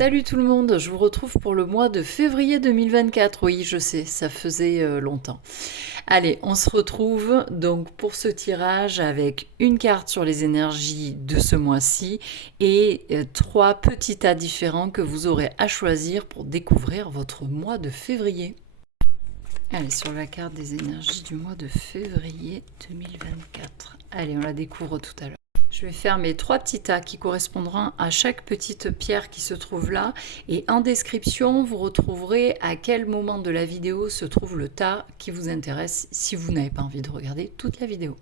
Salut tout le monde, je vous retrouve pour le mois de février 2024. Oui, je sais, ça faisait longtemps. Allez, on se retrouve donc pour ce tirage avec une carte sur les énergies de ce mois-ci et trois petits tas différents que vous aurez à choisir pour découvrir votre mois de février. Allez, sur la carte des énergies du mois de février 2024. Allez, on la découvre tout à l'heure. Je vais faire mes trois petits tas qui correspondront à chaque petite pierre qui se trouve là. Et en description, vous retrouverez à quel moment de la vidéo se trouve le tas qui vous intéresse si vous n'avez pas envie de regarder toute la vidéo.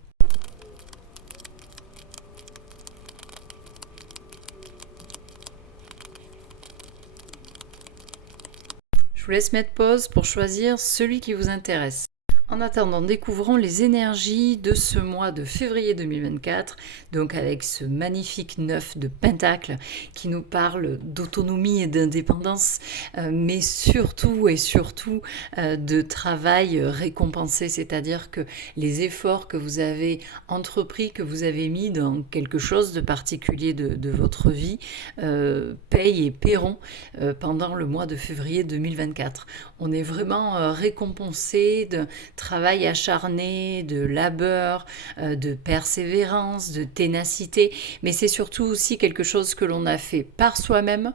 Je vous laisse mettre pause pour choisir celui qui vous intéresse. En attendant, découvrons les énergies de ce mois de février 2024, donc avec ce magnifique 9 de Pentacle qui nous parle d'autonomie et d'indépendance, mais surtout de travail récompensé, c'est-à-dire que les efforts que vous avez entrepris, que vous avez mis dans quelque chose de particulier de votre vie, payent et paieront pendant le mois de février 2024. On est vraiment récompensé de travail acharné, de labeur, de persévérance, de ténacité, mais c'est surtout aussi quelque chose que l'on a fait par soi-même,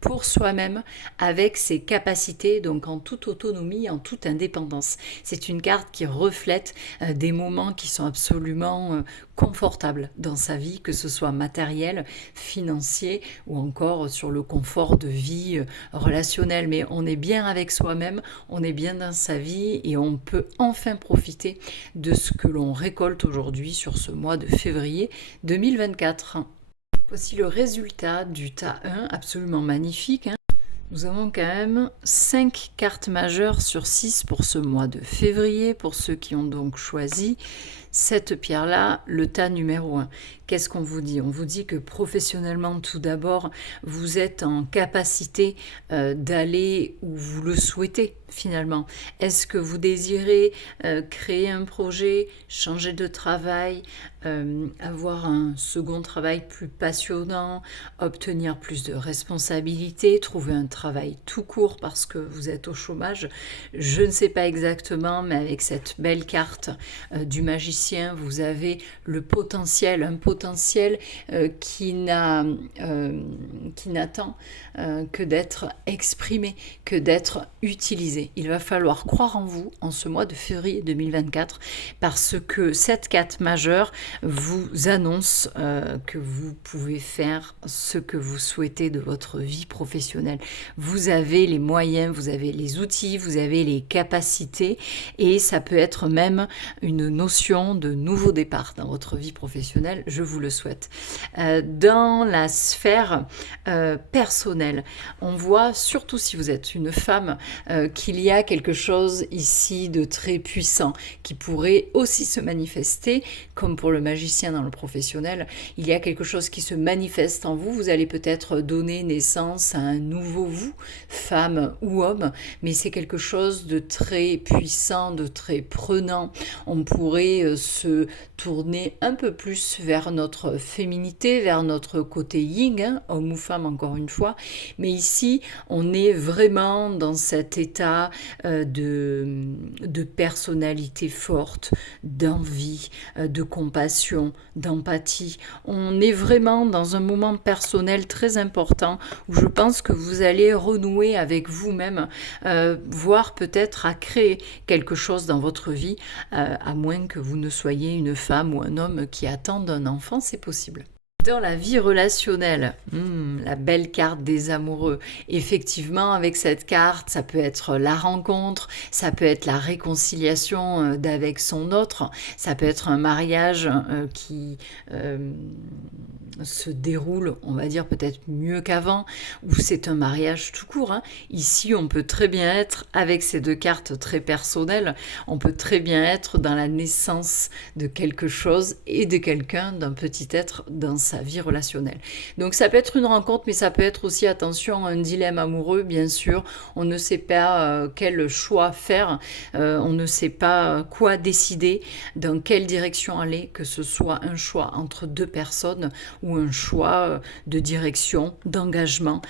pour soi-même, avec ses capacités, donc en toute autonomie, en toute indépendance. C'est une carte qui reflète des moments qui sont absolument confortables dans sa vie, que ce soit matériel, financier ou encore sur le confort de vie relationnel. Mais on est bien avec soi-même, on est bien dans sa vie et on peut enfin profiter de ce que l'on récolte aujourd'hui sur ce mois de février 2024. Voici le résultat du tas 1, absolument magnifique. Nous avons quand même 5 cartes majeures sur 6 pour ce mois de février, pour ceux qui ont donc choisi cette pierre-là, le tas numéro 1. Qu'est-ce qu'on vous dit? On vous dit que professionnellement, tout d'abord, vous êtes en capacité d'aller où vous le souhaitez finalement. Est-ce que vous désirez créer un projet, changer de travail, avoir un second travail plus passionnant, obtenir plus de responsabilités, trouver un travail tout court parce que vous êtes au chômage? Je ne sais pas exactement, mais avec cette belle carte du magicien, vous avez le potentiel, un potentiel qui n'attend que d'être exprimé, que d'être utilisé. Il va falloir croire en vous en ce mois de février 2024 parce que cette carte majeure vous annonce que vous pouvez faire ce que vous souhaitez de votre vie professionnelle. Vous avez les moyens, vous avez les outils, vous avez les capacités et ça peut être même une notion de nouveau départ dans votre vie professionnelle, je vous le souhaite. Dans la sphère personnelle, on voit, surtout si vous êtes une femme, qu'il y a quelque chose ici de très puissant qui pourrait aussi se manifester, comme pour le magicien dans le professionnel. Il y a quelque chose qui se manifeste en vous. Vous allez peut-être donner naissance à un nouveau vous, femme ou homme, mais c'est quelque chose de très puissant, de très prenant. On pourrait se tourner un peu plus vers notre féminité, vers notre côté yin, homme ou femme encore une fois, mais ici on est vraiment dans cet état de personnalité forte, d'envie, de compassion, d'empathie. On est vraiment dans un moment personnel très important où je pense que vous allez renouer avec vous-même, voire peut-être à créer quelque chose dans votre vie, à moins que vous ne soyez une femme ou un homme qui attendent un enfant, c'est possible. Dans la vie relationnelle, la belle carte des amoureux. Effectivement, avec cette carte, ça peut être la rencontre, ça peut être la réconciliation d'avec son autre, ça peut être un mariage qui se déroule, on va dire peut-être mieux qu'avant, ou c'est un mariage tout court. Ici, on peut très bien être, avec ces deux cartes très personnelles, on peut très bien être dans la naissance de quelque chose et de quelqu'un, d'un petit être dans sa vie relationnelle. Donc ça peut être une rencontre, mais ça peut être aussi, attention, un dilemme amoureux, bien sûr. On ne sait pas quel choix faire, on ne sait pas quoi décider, dans quelle direction aller, que ce soit un choix entre deux personnes ou un choix de direction, d'engagement.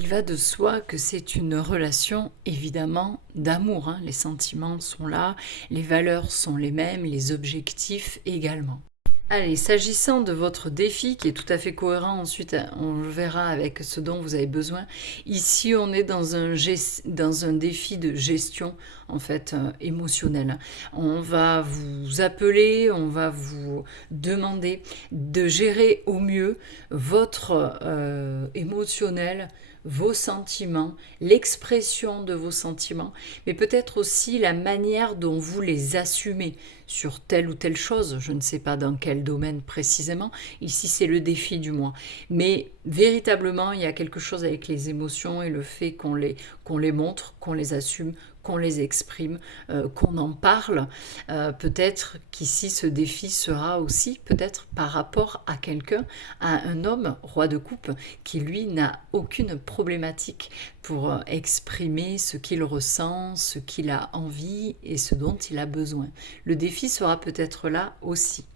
Il va de soi que c'est une relation évidemment d'amour, hein. Les sentiments sont là, les valeurs sont les mêmes, les objectifs également. Allez, s'agissant de votre défi, qui est tout à fait cohérent, ensuite on le verra avec ce dont vous avez besoin. Ici, on est dans un défi de gestion, en fait, émotionnelle. On va vous appeler, on va vous demander de gérer au mieux votre émotionnel, vos sentiments, l'expression de vos sentiments, mais peut-être aussi la manière dont vous les assumez sur telle ou telle chose, je ne sais pas dans quel domaine précisément, ici c'est le défi du mois. Mais véritablement, il y a quelque chose avec les émotions et le fait qu'on les montre, qu'on les assume, qu'on les exprime, qu'on en parle. Peut-être qu'ici ce défi sera aussi peut-être par rapport à quelqu'un, à un homme, roi de coupe, qui lui n'a aucune problématique pour exprimer ce qu'il ressent, ce qu'il a envie et ce dont il a besoin. Le défi sera peut-être là aussi.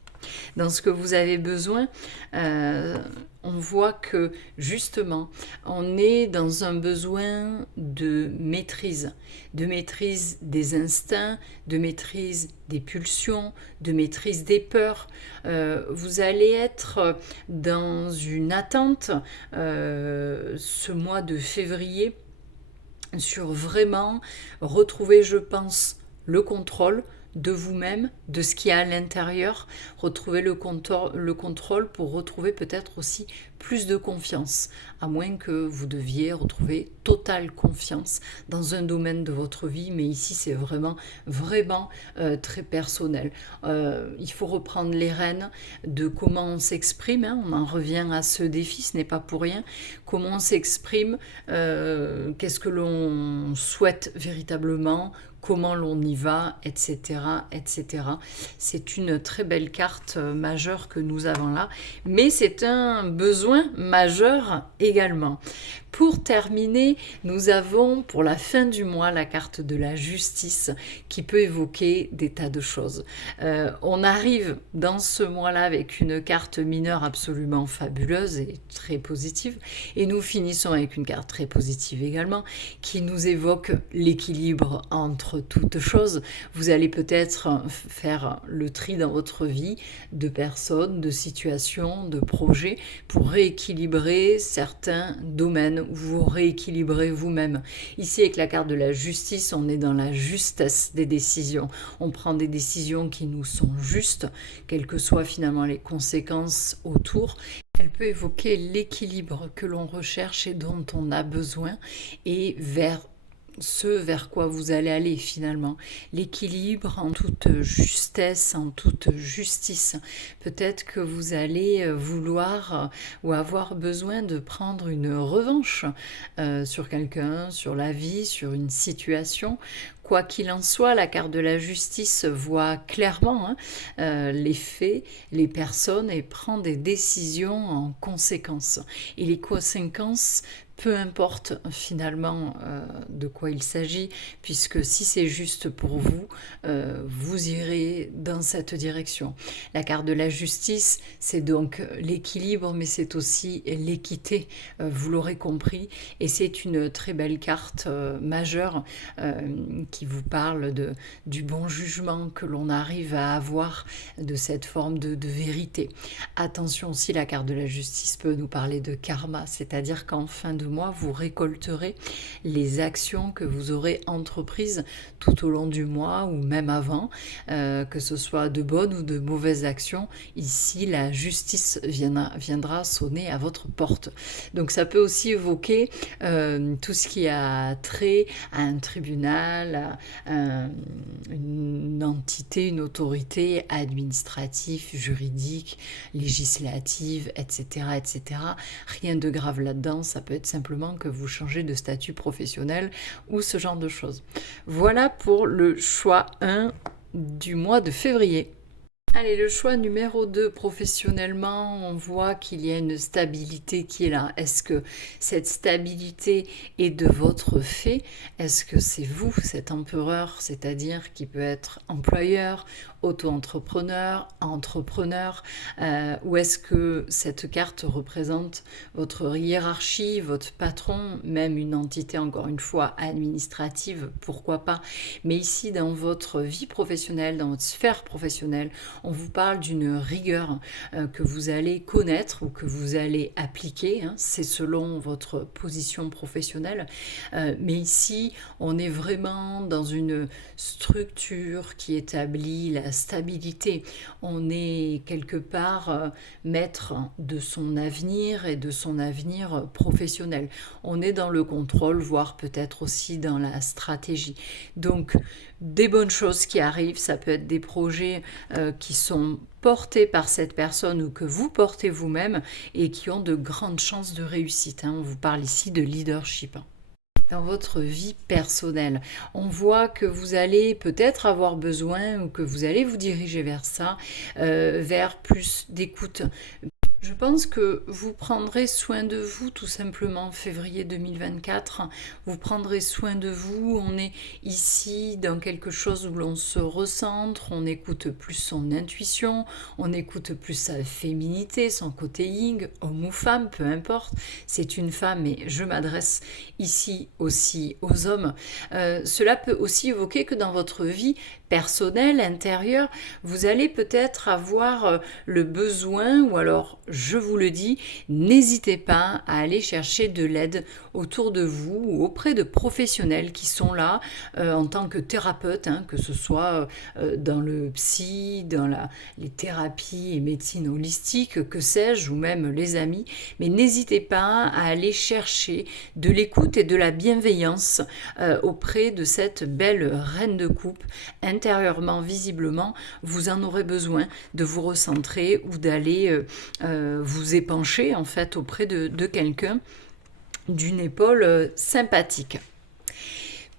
Dans ce que vous avez besoin, on voit que justement, on est dans un besoin de maîtrise des instincts, de maîtrise des pulsions, de maîtrise des peurs. Vous allez être dans une attente ce mois de février sur vraiment retrouver, je pense, le contrôle de vous-même, de ce qu'il y a à l'intérieur, retrouver le contrôle pour retrouver peut-être aussi plus de confiance, à moins que vous deviez retrouver totale confiance dans un domaine de votre vie, mais ici c'est vraiment très personnel. Il faut reprendre les rênes de comment on s'exprime, hein, on en revient à ce défi, ce n'est pas pour rien, comment on s'exprime, qu'est-ce que l'on souhaite véritablement, comment l'on y va, etc., etc. C'est une très belle carte majeure que nous avons là, mais c'est un besoin majeur également. Pour terminer, nous avons pour la fin du mois la carte de la justice qui peut évoquer des tas de choses. On arrive dans ce mois-là avec une carte mineure absolument fabuleuse et très positive, et nous finissons avec une carte très positive également qui nous évoque l'équilibre entre toutes choses. Vous allez peut-être faire le tri dans votre vie de personnes, de situations, de projets pour rééquilibrer certains domaines où vous rééquilibrez vous-même. Ici, avec la carte de la justice, on est dans la justesse des décisions. On prend des décisions qui nous sont justes, quelles que soient finalement les conséquences autour. Elle peut évoquer l'équilibre que l'on recherche et dont on a besoin et ce vers quoi vous allez aller finalement. L'équilibre en toute justesse, en toute justice. Peut-être que vous allez vouloir ou avoir besoin de prendre une revanche sur quelqu'un, sur la vie, sur une situation. Quoi qu'il en soit, la carte de la justice voit clairement les faits, les personnes et prend des décisions en conséquence. Et les conséquences, peu importe finalement de quoi il s'agit, puisque si c'est juste pour vous, vous irez dans cette direction. La carte de la justice, c'est donc l'équilibre, mais c'est aussi l'équité, vous l'aurez compris, et c'est une très belle carte majeure qui vous parle du bon jugement que l'on arrive à avoir, de cette forme de vérité. Attention aussi, la carte de la justice peut nous parler de karma, c'est-à-dire qu'en fin de mois, vous récolterez les actions que vous aurez entreprises tout au long du mois ou même avant, que ce soit de bonnes ou de mauvaises actions. Ici, la justice viendra sonner à votre porte. Donc ça peut aussi évoquer tout ce qui a trait à un tribunal, à une entité, une autorité administrative, juridique, législative, etc., etc. Rien de grave là-dedans, ça peut être simplement que vous changez de statut professionnel ou ce genre de choses. Voilà pour le choix 1 du mois de février. Allez, le choix numéro 2, professionnellement, on voit qu'il y a une stabilité qui est là. Est-ce que cette stabilité est de votre fait? Est-ce que c'est vous, cet empereur, c'est-à-dire qui peut être employeur auto-entrepreneur, entrepreneur, ou est-ce que cette carte représente votre hiérarchie, votre patron, même une entité encore une fois administrative, pourquoi pas. Mais ici dans votre vie professionnelle, dans votre sphère professionnelle, on vous parle d'une rigueur que vous allez connaître ou que vous allez appliquer, hein, c'est selon votre position professionnelle. Mais ici, on est vraiment dans une structure qui établit la stabilité. On est quelque part maître de son avenir et de son avenir professionnel. On est dans le contrôle, voire peut-être aussi dans la stratégie. Donc, des bonnes choses qui arrivent, ça peut être des projets qui sont portés par cette personne ou que vous portez vous-même et qui ont de grandes chances de réussite. On vous parle ici de leadership. Dans votre vie personnelle, on voit que vous allez peut-être avoir besoin ou que vous allez vous diriger vers ça, vers plus d'écoute. Je pense que vous prendrez soin de vous tout simplement en février 2024. Vous prendrez soin de vous. On est ici dans quelque chose où l'on se recentre, on écoute plus son intuition, on écoute plus sa féminité, son côté yin, homme ou femme, peu importe. C'est une femme et je m'adresse ici aussi aux hommes. Cela peut aussi évoquer que dans votre vie personnelle, intérieure, vous allez peut-être avoir le besoin ou alors je vous le dis, n'hésitez pas à aller chercher de l'aide autour de vous ou auprès de professionnels qui sont là en tant que thérapeute, hein, que ce soit dans le psy, dans les thérapies et médecine holistique, que sais-je, ou même les amis. Mais n'hésitez pas à aller chercher de l'écoute et de la bienveillance auprès de cette belle reine de coupe. Intérieurement, visiblement, vous en aurez besoin de vous recentrer ou d'aller vous épancher en fait auprès de quelqu'un d'une épaule sympathique.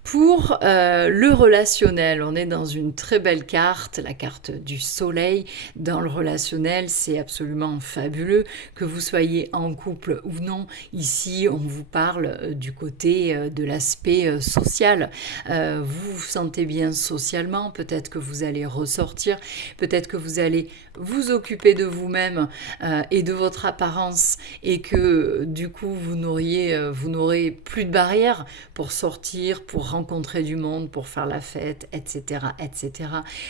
Pour le relationnel, on est dans une très belle carte, la carte du soleil. Dans le relationnel, c'est absolument fabuleux, que vous soyez en couple ou non. Ici, on vous parle du côté de l'aspect social. Vous vous sentez bien socialement, peut-être que vous allez ressortir, peut-être que vous allez vous occuper de vous-même et de votre apparence et que du coup, vous n'aurez plus de barrières pour sortir, pour rencontrer du monde, pour faire la fête, etc., etc.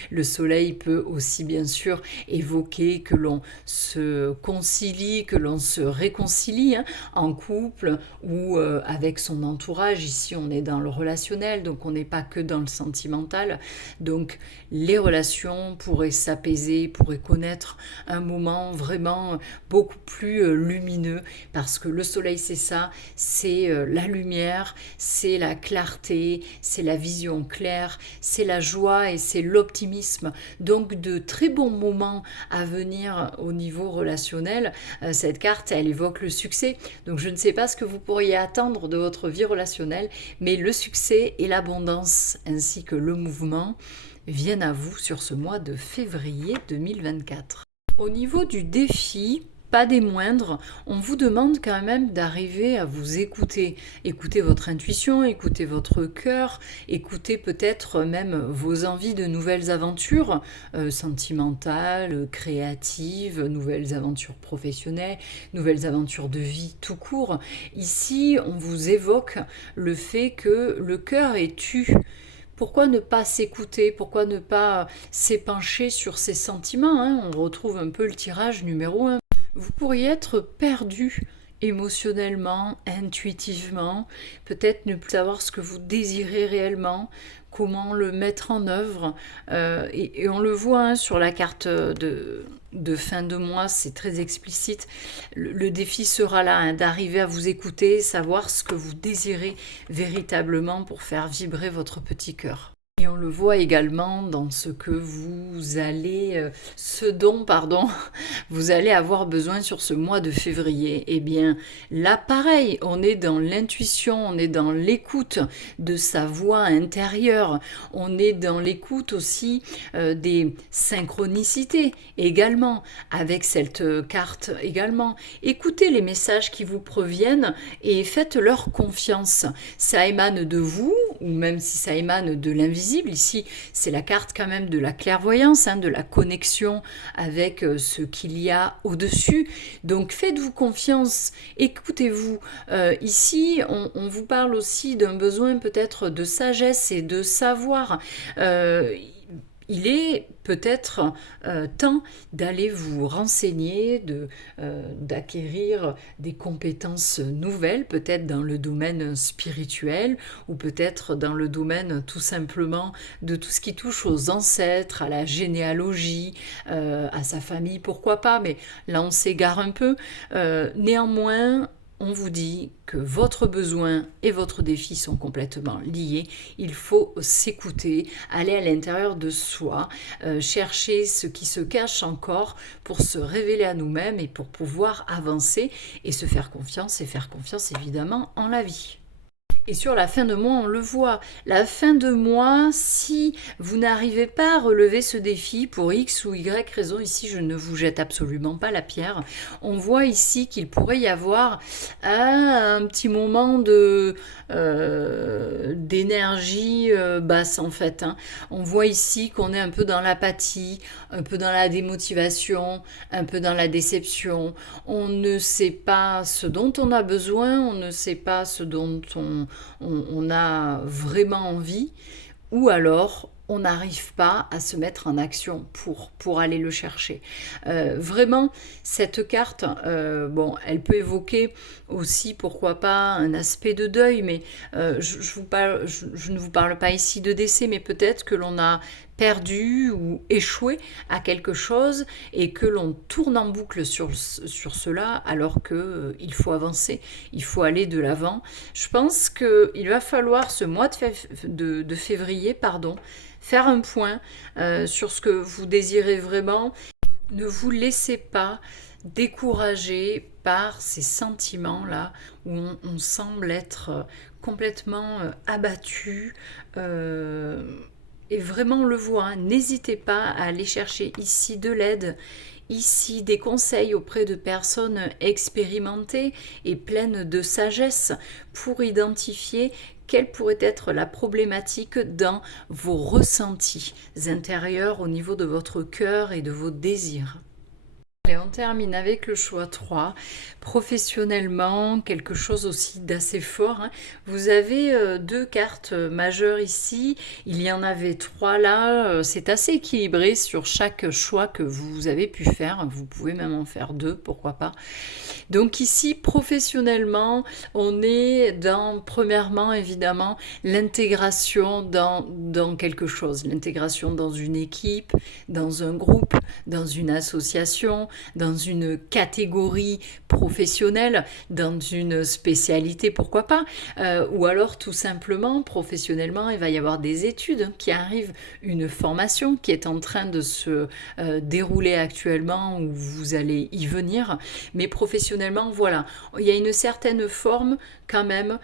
Le soleil peut aussi bien sûr évoquer que l'on se concilie, que l'on se réconcilie en couple ou avec son entourage. Ici, on est dans le relationnel, donc on n'est pas que dans le sentimental. Donc, les relations pourraient s'apaiser, pourraient connaître un moment vraiment beaucoup plus lumineux parce que le soleil, c'est ça, c'est la lumière, c'est la clarté, c'est la vision claire, c'est la joie et c'est l'optimisme. Donc de très bons moments à venir au niveau relationnel. Cette carte, elle évoque le succès. Donc je ne sais pas ce que vous pourriez attendre de votre vie relationnelle, mais le succès et l'abondance ainsi que le mouvement viennent à vous sur ce mois de février 2024. Au niveau du défi, pas des moindres, on vous demande quand même d'arriver à vous écouter. Écoutez votre intuition, écoutez votre cœur, écoutez peut-être même vos envies de nouvelles aventures sentimentales, créatives, nouvelles aventures professionnelles, nouvelles aventures de vie tout court. Ici, on vous évoque le fait que le cœur est tu. Pourquoi ne pas s'écouter? Pourquoi ne pas s'épancher sur ses sentiments? On retrouve un peu le tirage numéro 1. Vous pourriez être perdu émotionnellement, intuitivement, peut-être ne plus savoir ce que vous désirez réellement, comment le mettre en œuvre. Et on le voit sur la carte de fin de mois, c'est très explicite. Le défi sera là, d'arriver à vous écouter, savoir ce que vous désirez véritablement pour faire vibrer votre petit cœur. Et on le voit également dans ce que vous allez avoir besoin sur ce mois de février. Eh bien, là, pareil, on est dans l'intuition, on est dans l'écoute de sa voix intérieure, on est dans l'écoute aussi des synchronicités également, avec cette carte également. Écoutez les messages qui vous proviennent et faites-leur confiance. Ça émane de vous ou même si ça émane de l'invisible. Ici, c'est la carte quand même de la clairvoyance, de la connexion avec ce qu'il y a au-dessus. Donc faites-vous confiance, écoutez-vous. Ici, on vous parle aussi d'un besoin peut-être de sagesse et de savoir. Il est peut-être temps d'aller vous renseigner, d'acquérir des compétences nouvelles, peut-être dans le domaine spirituel ou peut-être dans le domaine tout simplement de tout ce qui touche aux ancêtres, à la généalogie, à sa famille, pourquoi pas, mais là on s'égare un peu. Néanmoins, on vous dit que votre besoin et votre défi sont complètement liés. Il faut s'écouter, aller à l'intérieur de soi, chercher ce qui se cache encore pour se révéler à nous-mêmes et pour pouvoir avancer et se faire confiance et faire confiance évidemment en la vie. Et sur la fin de mois, on le voit. La fin de mois, si vous n'arrivez pas à relever ce défi pour X ou Y raison, ici je ne vous jette absolument pas la pierre, on voit ici qu'il pourrait y avoir un petit moment d'énergie basse en fait. On voit ici qu'on est un peu dans l'apathie, un peu dans la démotivation, un peu dans la déception. On ne sait pas ce dont on a besoin, on ne sait pas ce dont on a vraiment envie, ou alors on n'arrive pas à se mettre en action pour aller le chercher. Vraiment, cette carte, elle peut évoquer aussi, pourquoi pas, un aspect de deuil, mais je ne vous parle pas ici de décès, mais peut-être que l'on a perdu ou échoué à quelque chose et que l'on tourne en boucle sur cela alors qu'il faut avancer, il faut aller de l'avant. Je pense qu'il va falloir ce mois de février, faire un point sur ce que vous désirez vraiment. Ne vous laissez pas décourager par ces sentiments-là où on semble être complètement abattu. Et vraiment on le voit, n'hésitez pas à aller chercher ici de l'aide, ici des conseils auprès de personnes expérimentées et pleines de sagesse pour identifier quelle pourrait être la problématique dans vos ressentis intérieurs au niveau de votre cœur et de vos désirs. Et on termine avec le choix 3. Professionnellement, quelque chose aussi d'assez fort. Vous avez 2 cartes majeures ici. Il y en avait 3 là. C'est assez équilibré sur chaque choix que vous avez pu faire. Vous pouvez même en faire 2, pourquoi pas. Donc ici, professionnellement, on est dans, premièrement, évidemment, l'intégration dans quelque chose. L'intégration dans une équipe, dans un groupe, dans une association, dans une catégorie professionnelle, dans une spécialité, pourquoi pas, ou alors tout simplement, professionnellement, il va y avoir des études qui arrivent, une formation qui est en train de se dérouler actuellement, où vous allez y venir, mais professionnellement, voilà, il y a une certaine forme quand même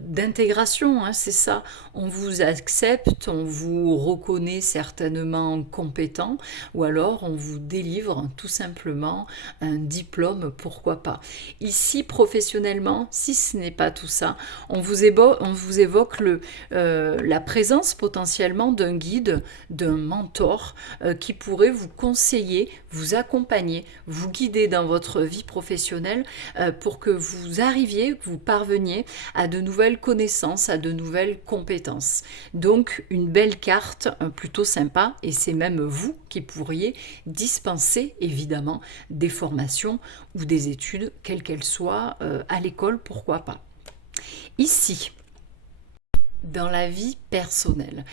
d'intégration, c'est ça. On vous accepte, on vous reconnaît certainement compétent, ou alors on vous délivre tout simplement un diplôme, pourquoi pas. Ici, professionnellement, si ce n'est pas tout ça, on vous évoque la présence potentiellement d'un guide, d'un mentor qui pourrait vous conseiller, vous accompagner, vous guider dans votre vie professionnelle pour que vous arriviez, que vous parveniez à de nouvelles connaissances, à de nouvelles compétences. Donc une belle carte, plutôt sympa, et c'est même vous qui pourriez dispenser évidemment des formations ou des études, quelles qu'elles soient, à l'école, pourquoi pas. Ici, dans la vie personnelle,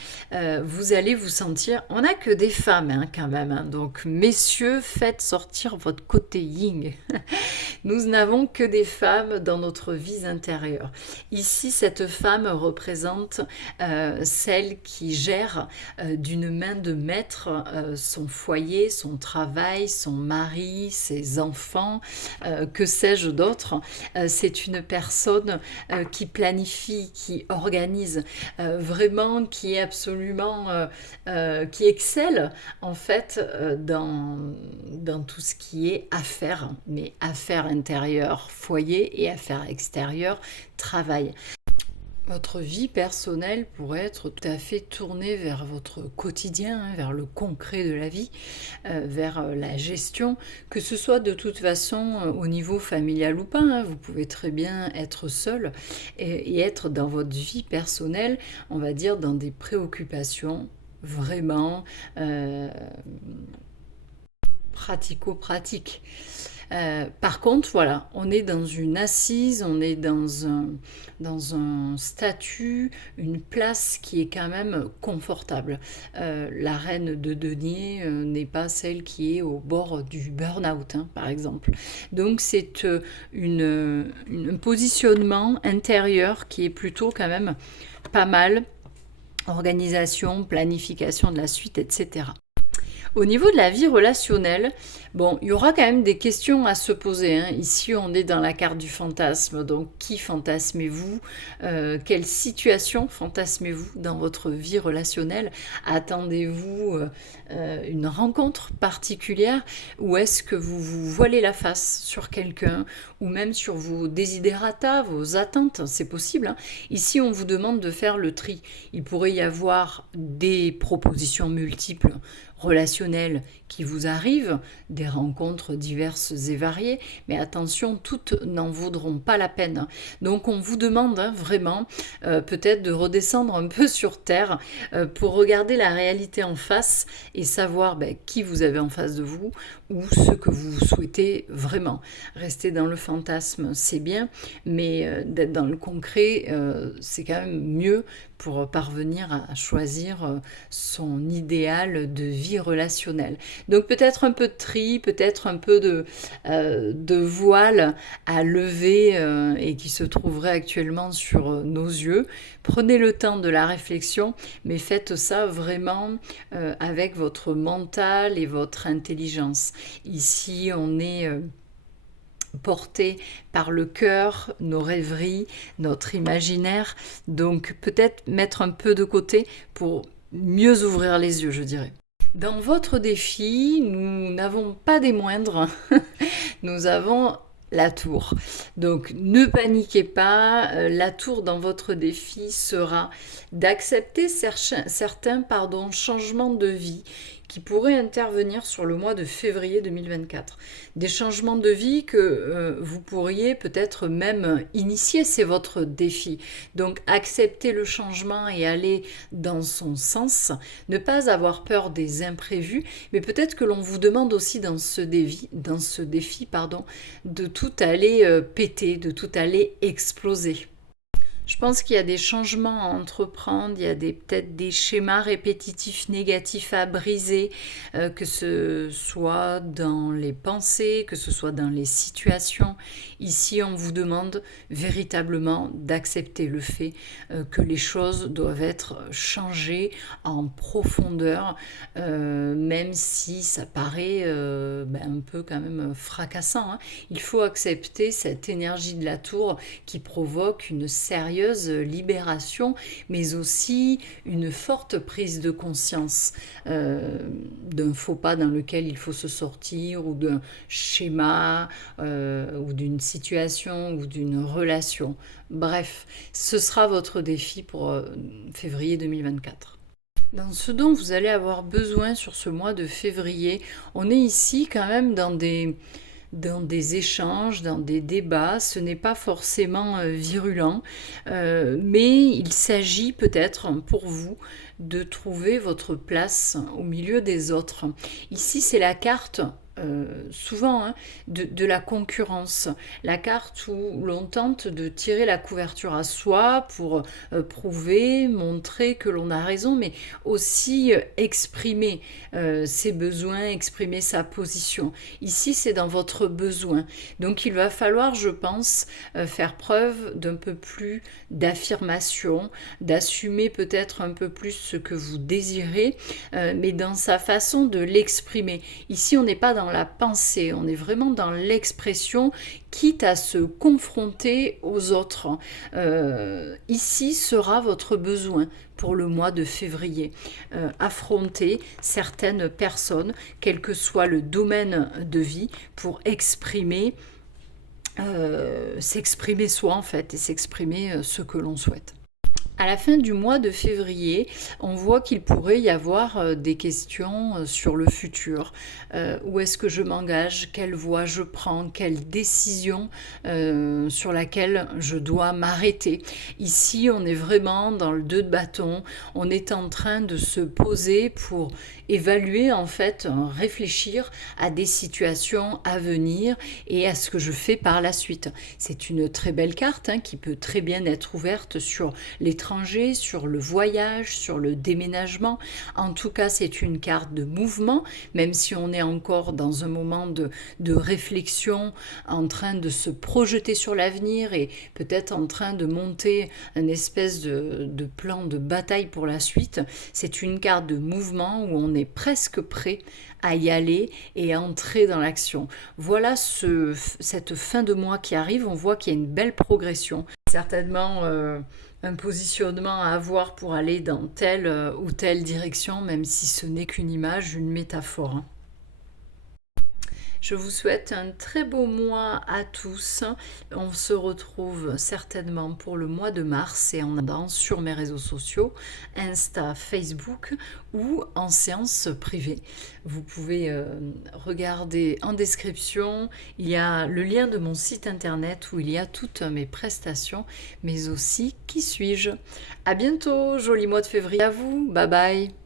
vous allez vous sentir, on n'a que des femmes quand même, donc messieurs, faites sortir votre côté yin. Nous n'avons que des femmes dans notre vie intérieure. Ici, cette femme représente celle qui gère d'une main de maître son foyer, son travail, son mari, ses enfants, que sais-je d'autre. C'est une personne qui planifie, qui organise entreprise, vraiment qui est absolument, qui excelle en fait dans tout ce qui est affaires, mais affaires intérieures, foyer et affaires extérieures, travail. Votre vie personnelle pourrait être tout à fait tournée vers votre quotidien, hein, vers le concret de la vie, vers la gestion, que ce soit de toute façon au niveau familial ou pas. Hein, vous pouvez très bien être seul et être dans votre vie personnelle, on va dire, dans des préoccupations vraiment pratico-pratiques. Par contre, voilà, on est dans une assise, on est dans un statut, une place qui est quand même confortable. La reine de denier n'est pas celle qui est au bord du burn-out, hein, par exemple. Donc c'est un positionnement intérieur qui est plutôt quand même pas mal. Organisation, planification de la suite, etc. Au niveau de la vie relationnelle, bon, il y aura quand même des questions à se poser. Hein. Ici, on est dans la carte du fantasme. Donc, qui fantasmez-vous? Quelle situation fantasmez-vous dans votre vie relationnelle? Attendez-vous une rencontre particulière? Ou est-ce que vous vous voilez la face sur quelqu'un? Ou même sur vos desiderata, vos attentes? C'est possible. Hein. Ici, on vous demande de faire le tri. Il pourrait y avoir des propositions multiples relationnelles qui vous arrivent, des rencontres diverses et variées, mais attention, toutes n'en vaudront pas la peine. Donc on vous demande vraiment peut-être de redescendre un peu sur terre pour regarder la réalité en face et savoir qui vous avez en face de vous ou ce que vous souhaitez vraiment. Rester dans le fantasme, c'est bien, mais d'être dans le concret, c'est quand même mieux pour parvenir à choisir son idéal de vie relationnelle. Donc peut-être un peu de tri, peut-être un peu de voile à lever et qui se trouverait actuellement sur nos yeux. Prenez le temps de la réflexion, mais faites ça vraiment avec votre mental et votre intelligence. Ici, on est porté par le cœur, nos rêveries, notre imaginaire. Donc peut-être mettre un peu de côté pour mieux ouvrir les yeux, je dirais. Dans votre défi, nous n'avons pas des moindres. Nous avons la tour. Donc ne paniquez pas, la tour dans votre défi sera d'accepter certains changements de vie qui pourraient intervenir sur le mois de février 2024. Des changements de vie que vous pourriez peut-être même initier, c'est votre défi. Donc accepter le changement et aller dans son sens, ne pas avoir peur des imprévus, mais peut-être que l'on vous demande aussi dans ce défi, de tout aller péter, de tout aller exploser. Je pense qu'il y a des changements à entreprendre, il y a peut-être des schémas répétitifs négatifs à briser, que ce soit dans les pensées, que ce soit dans les situations. Ici, on vous demande véritablement d'accepter le fait que les choses doivent être changées en profondeur, même si ça paraît un peu quand même fracassant. Hein. Il faut accepter cette énergie de la tour qui provoque une sérieuse libération, mais aussi une forte prise de conscience d'un faux pas dans lequel il faut se sortir, ou d'un schéma, ou d'une situation, ou d'une relation. Bref, ce sera votre défi pour février 2024. Dans ce dont vous allez avoir besoin sur ce mois de février, on est ici quand même dans des échanges, dans des débats. Ce n'est pas forcément virulent, mais il s'agit peut-être pour vous de trouver votre place au milieu des autres. Ici, c'est la carte souvent de la concurrence, la carte où l'on tente de tirer la couverture à soi pour prouver, montrer que l'on a raison, mais aussi exprimer ses besoins, exprimer sa position. Ici, c'est dans votre besoin. Donc, il va falloir, je pense, faire preuve d'un peu plus d'affirmation, d'assumer peut-être un peu plus ce que vous désirez, mais dans sa façon de l'exprimer. Ici, on n'est pas dans dans la pensée, on est vraiment dans l'expression, quitte à se confronter aux autres. Ici sera votre besoin pour le mois de février. Affronter certaines personnes, quel que soit le domaine de vie, pour s'exprimer soi en fait, et s'exprimer ce que l'on souhaite. À la fin du mois de février, on voit qu'il pourrait y avoir des questions sur le futur. Où est-ce que je m'engage? Quelle voie je prends? Quelle décision sur laquelle je dois m'arrêter? Ici, on est vraiment dans le 2 de bâton. On est en train de se poser pour évaluer, en fait, réfléchir à des situations à venir et à ce que je fais par la suite. C'est une très belle carte qui peut très bien être ouverte sur l'étranger, sur le voyage, sur le déménagement. En tout cas, c'est une carte de mouvement, même si on est encore dans un moment de réflexion, en train de se projeter sur l'avenir et peut-être en train de monter une espèce de plan de bataille pour la suite. C'est une carte de mouvement où on est presque prêt à y aller et à entrer dans l'action. Voilà cette fin de mois qui arrive, on voit qu'il y a une belle progression. Certainement un positionnement à avoir pour aller dans telle ou telle direction, même si ce n'est qu'une image, une métaphore. Je vous souhaite un très beau mois à tous. On se retrouve certainement pour le mois de mars et en attendant sur mes réseaux sociaux, Insta, Facebook ou en séance privée. Vous pouvez regarder en description, il y a le lien de mon site internet où il y a toutes mes prestations, mais aussi qui suis-je. À bientôt, joli mois de février à vous, bye bye.